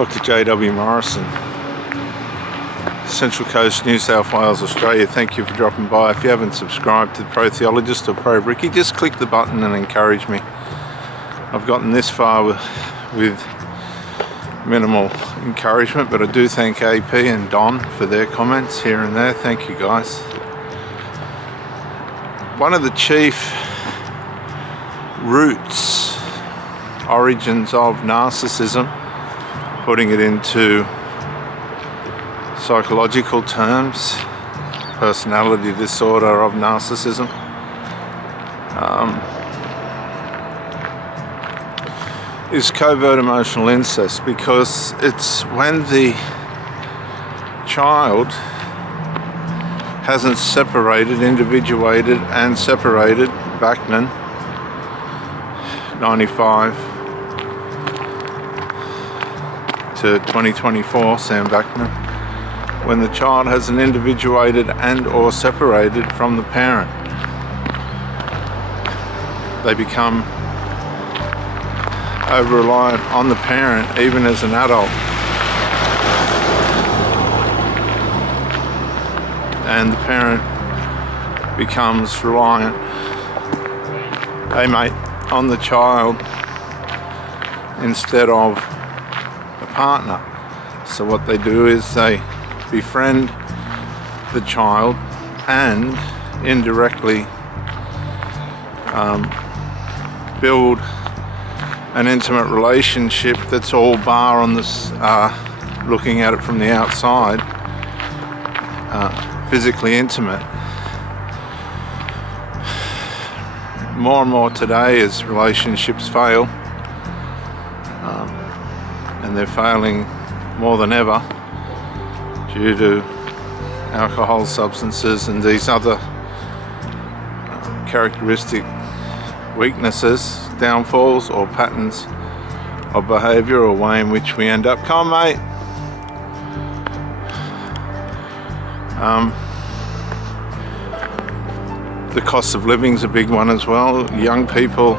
Dr. J.W. Morrison, Central Coast, New South Wales, Australia. Thank you for dropping by. If you haven't subscribed to Pro Theologist or Pro Bricky, just click the button and encourage me. I've gotten this far with minimal encouragement, but I do thank AP and Don for their comments here and there. Thank you guys. One of the chief origins of narcissism, putting it into psychological terms, personality disorder of narcissism, is covert emotional incest, because it's when the child hasn't individuated and separated, Bachman, 95 to 2024, Sam Bachman, when the child hasn't individuated and or separated from the parent, they become over-reliant on the parent even as an adult, and the parent becomes reliant on the child instead of a partner. So what they do is they befriend the child and indirectly build an intimate relationship that's all bar on this, looking at it from the outside, physically intimate. More and more today as relationships fail, and they're failing more than ever due to alcohol, substances and these other characteristic weaknesses, downfalls or patterns of behaviour or way in which we end up. Come on, mate. The cost of living's a big one as well. Young people,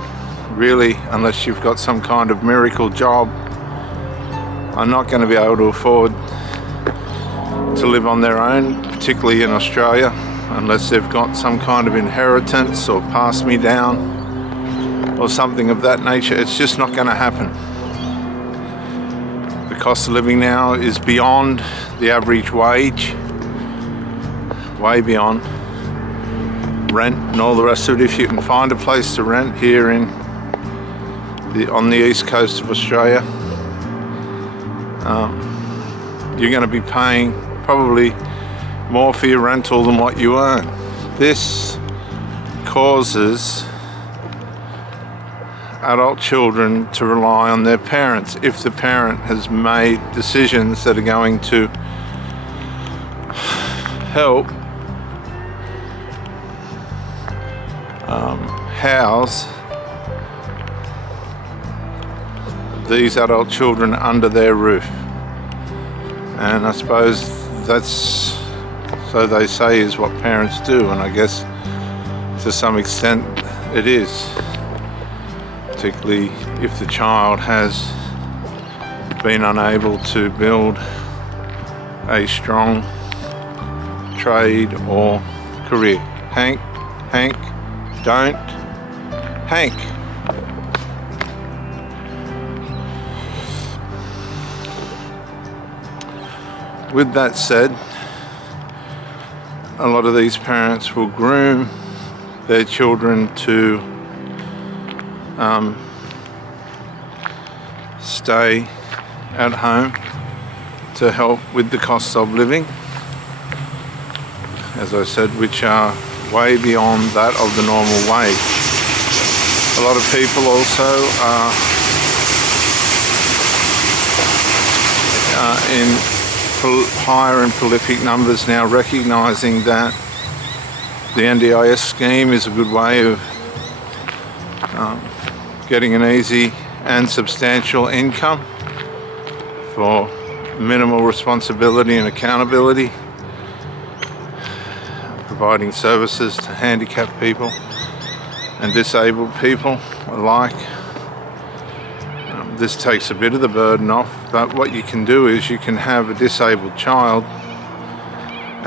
really, unless you've got some kind of miracle job, are not going to be able to afford to live on their own, particularly in Australia, unless they've got some kind of inheritance or pass me down or something of that nature. It's just not going to happen. The cost of living now is beyond the average wage, way beyond. Rent and all the rest of it. If you can find a place to rent here on the east coast of Australia, you're going to be paying probably more for your rental than what you earn. This causes adult children to rely on their parents if the parent has made decisions that are going to help house these adult children under their roof. And I suppose that's, so they say, is what parents do, and I guess to some extent it is, particularly if the child has been unable to build a strong trade or career. Hank, don't Hank. With that said, a lot of these parents will groom their children to stay at home to help with the costs of living, as I said, which are way beyond that of the normal wage. A lot of people also are in higher and prolific numbers now recognising that the NDIS scheme is a good way of getting an easy and substantial income for minimal responsibility and accountability, providing services to handicapped people and disabled people alike. this takes a bit of the burden off, but what you can do is you can have a disabled child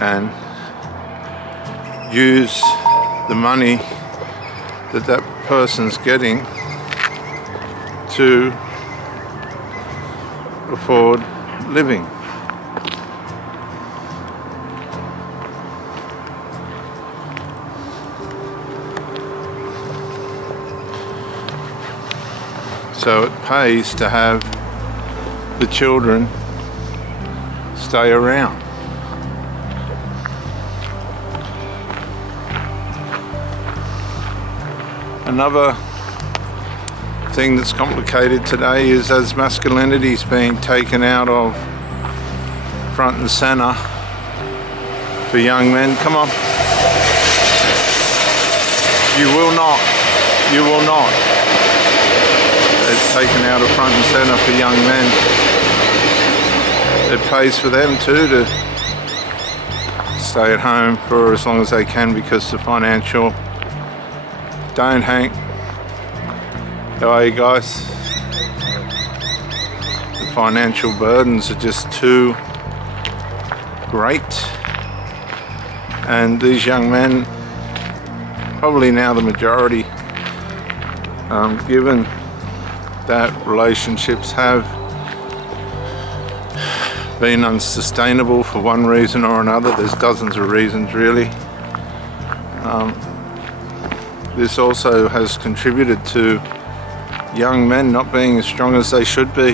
and use the money that that person's getting to afford living. So it pays to have the children stay around. Another thing that's complicated today is as masculinity is being taken out of front and center for young men. Come on. You will not. It's taken out of front and center for young men. It pays for them too to stay at home for as long as they can because the financial... Don't, Hank. How are you guys? The financial burdens are just too great. And these young men, probably now the majority, given that relationships have been unsustainable for one reason or another. There's dozens of reasons really. This also has contributed to young men not being as strong as they should be.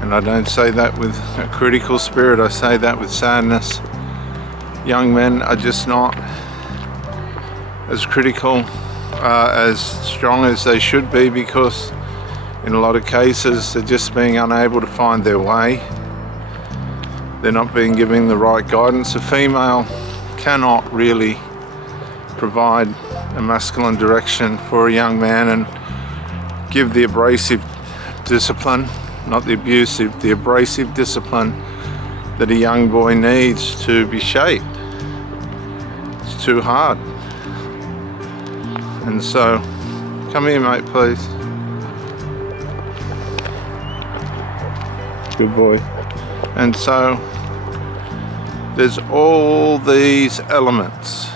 And I don't say that with a critical spirit, I say that with sadness. Young men are just not as critical, as strong as they should be, because in a lot of cases they're just being unable to find their way. They're not being given the right guidance. A female cannot really provide a masculine direction for a young man and give the abrasive discipline, not the abusive, the abrasive discipline that a young boy needs to be shaped. It's too hard. And so, come here mate, please. Good boy. And so, there's all these elements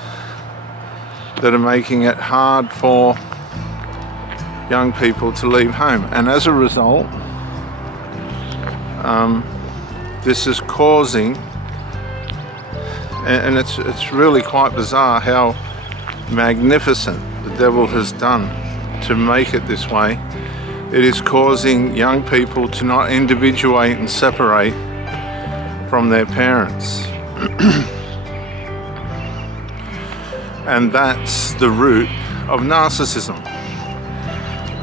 that are making it hard for young people to leave home. And as a result, this is causing, and it's really quite bizarre how magnificent the devil has done to make it this way. It is causing young people to not individuate and separate from their parents. And that's the root of narcissism.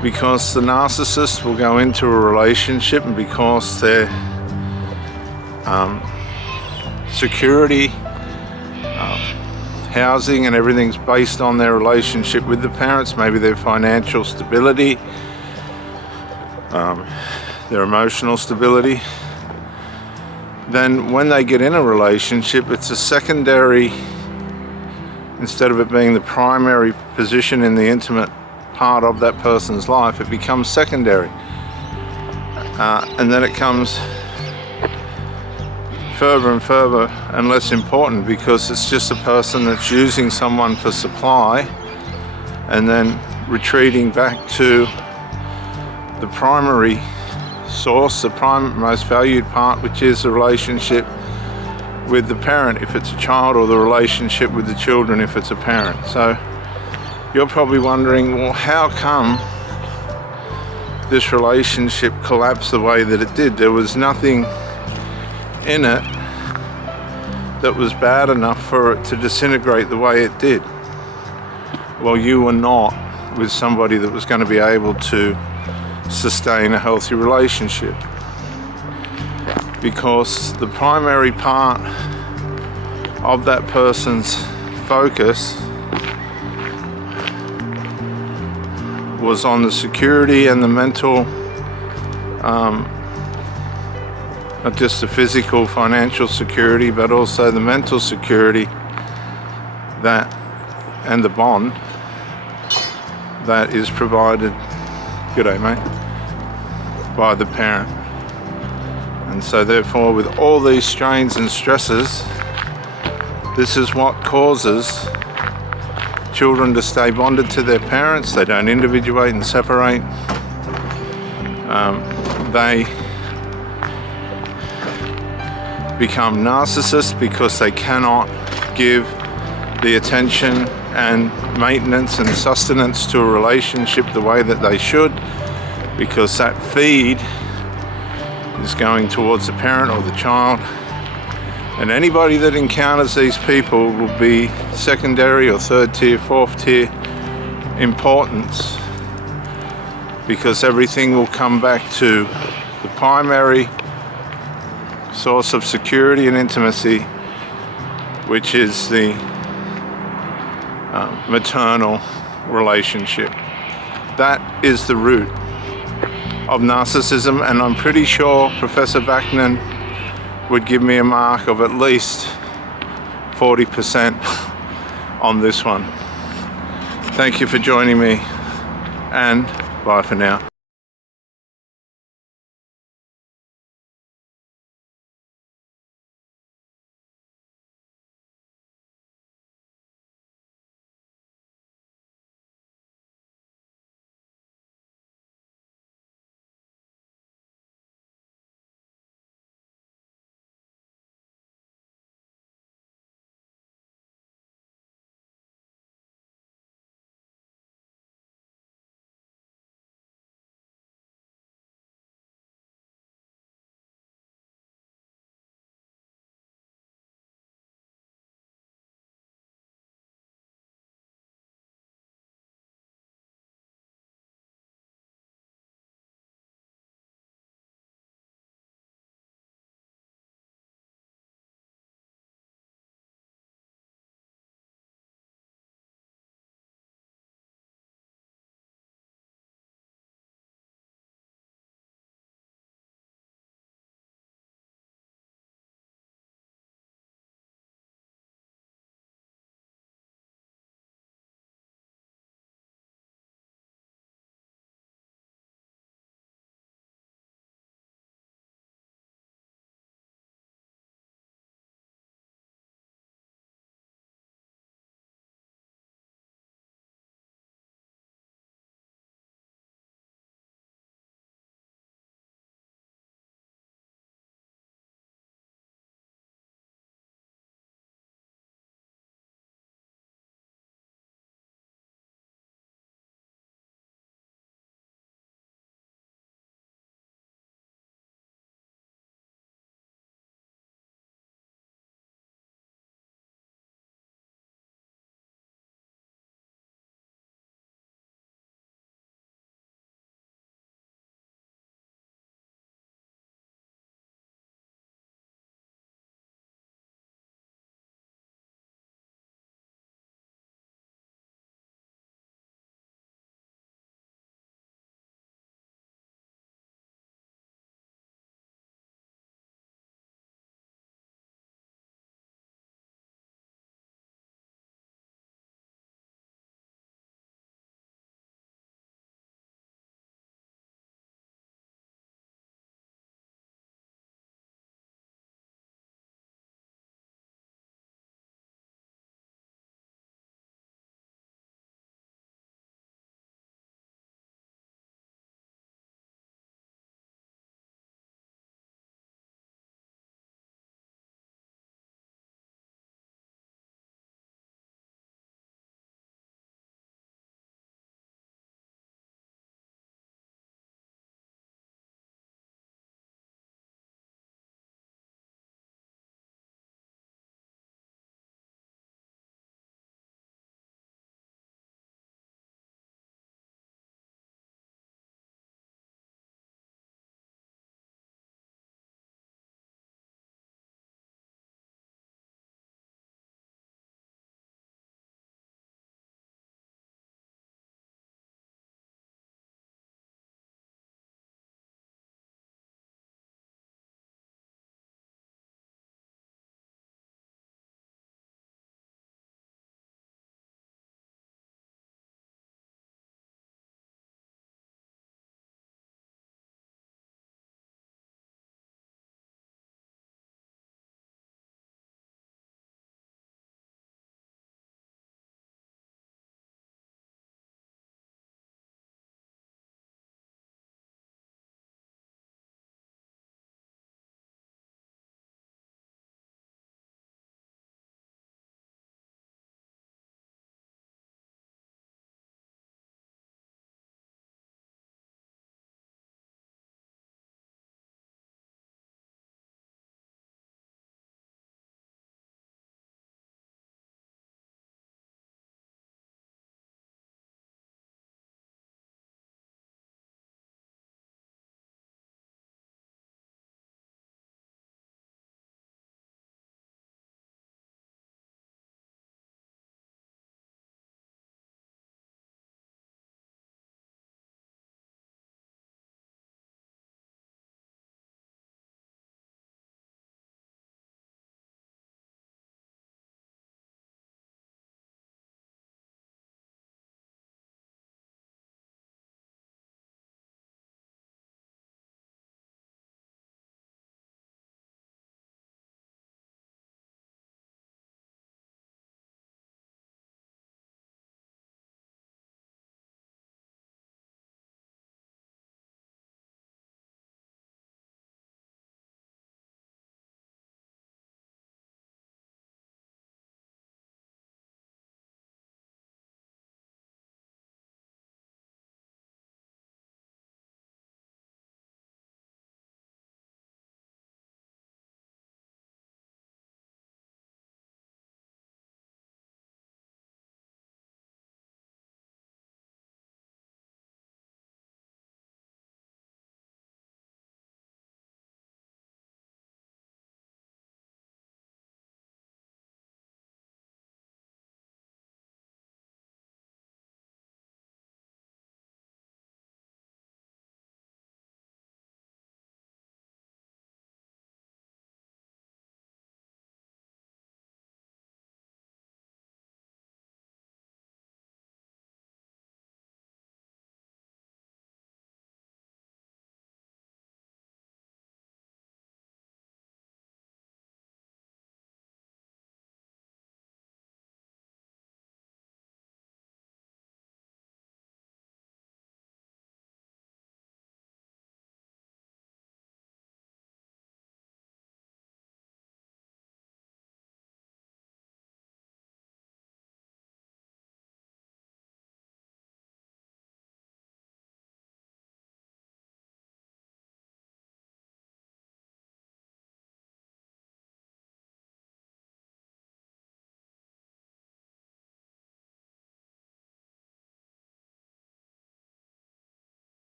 Because the narcissist will go into a relationship, and because their security, housing and everything's based on their relationship with the parents, maybe their financial stability, their emotional stability, then when they get in a relationship, it's a secondary, instead of it being the primary position in the intimate part of that person's life, it becomes secondary. And then it comes further and further and less important, because it's just a person that's using someone for supply and then retreating back to the primary source, the most valued part, which is the relationship with the parent if it's a child, or the relationship with the children if it's a parent. So you're probably wondering, well, how come this relationship collapsed the way that it did? There was nothing in it that was bad enough for it to disintegrate the way it did. Well, you were not with somebody that was going to be able to sustain a healthy relationship, because the primary part of that person's focus was on the security and the mental, not just the physical financial security, but also the mental security that, and the bond that is provided, g'day mate, by the parent. And so therefore, with all these strains and stresses, this is what causes children to stay bonded to their parents. They don't individuate and separate. They become narcissists because they cannot give the attention and maintenance and sustenance to a relationship the way that they should, because that feed is going towards the parent or the child. And anybody that encounters these people will be secondary or third tier, fourth tier importance, because everything will come back to the primary source of security and intimacy, which is the maternal relationship. That is the root of narcissism, and I'm pretty sure Professor Vaknin would give me a mark of at least 40% on this one. Thank you for joining me, and bye for now.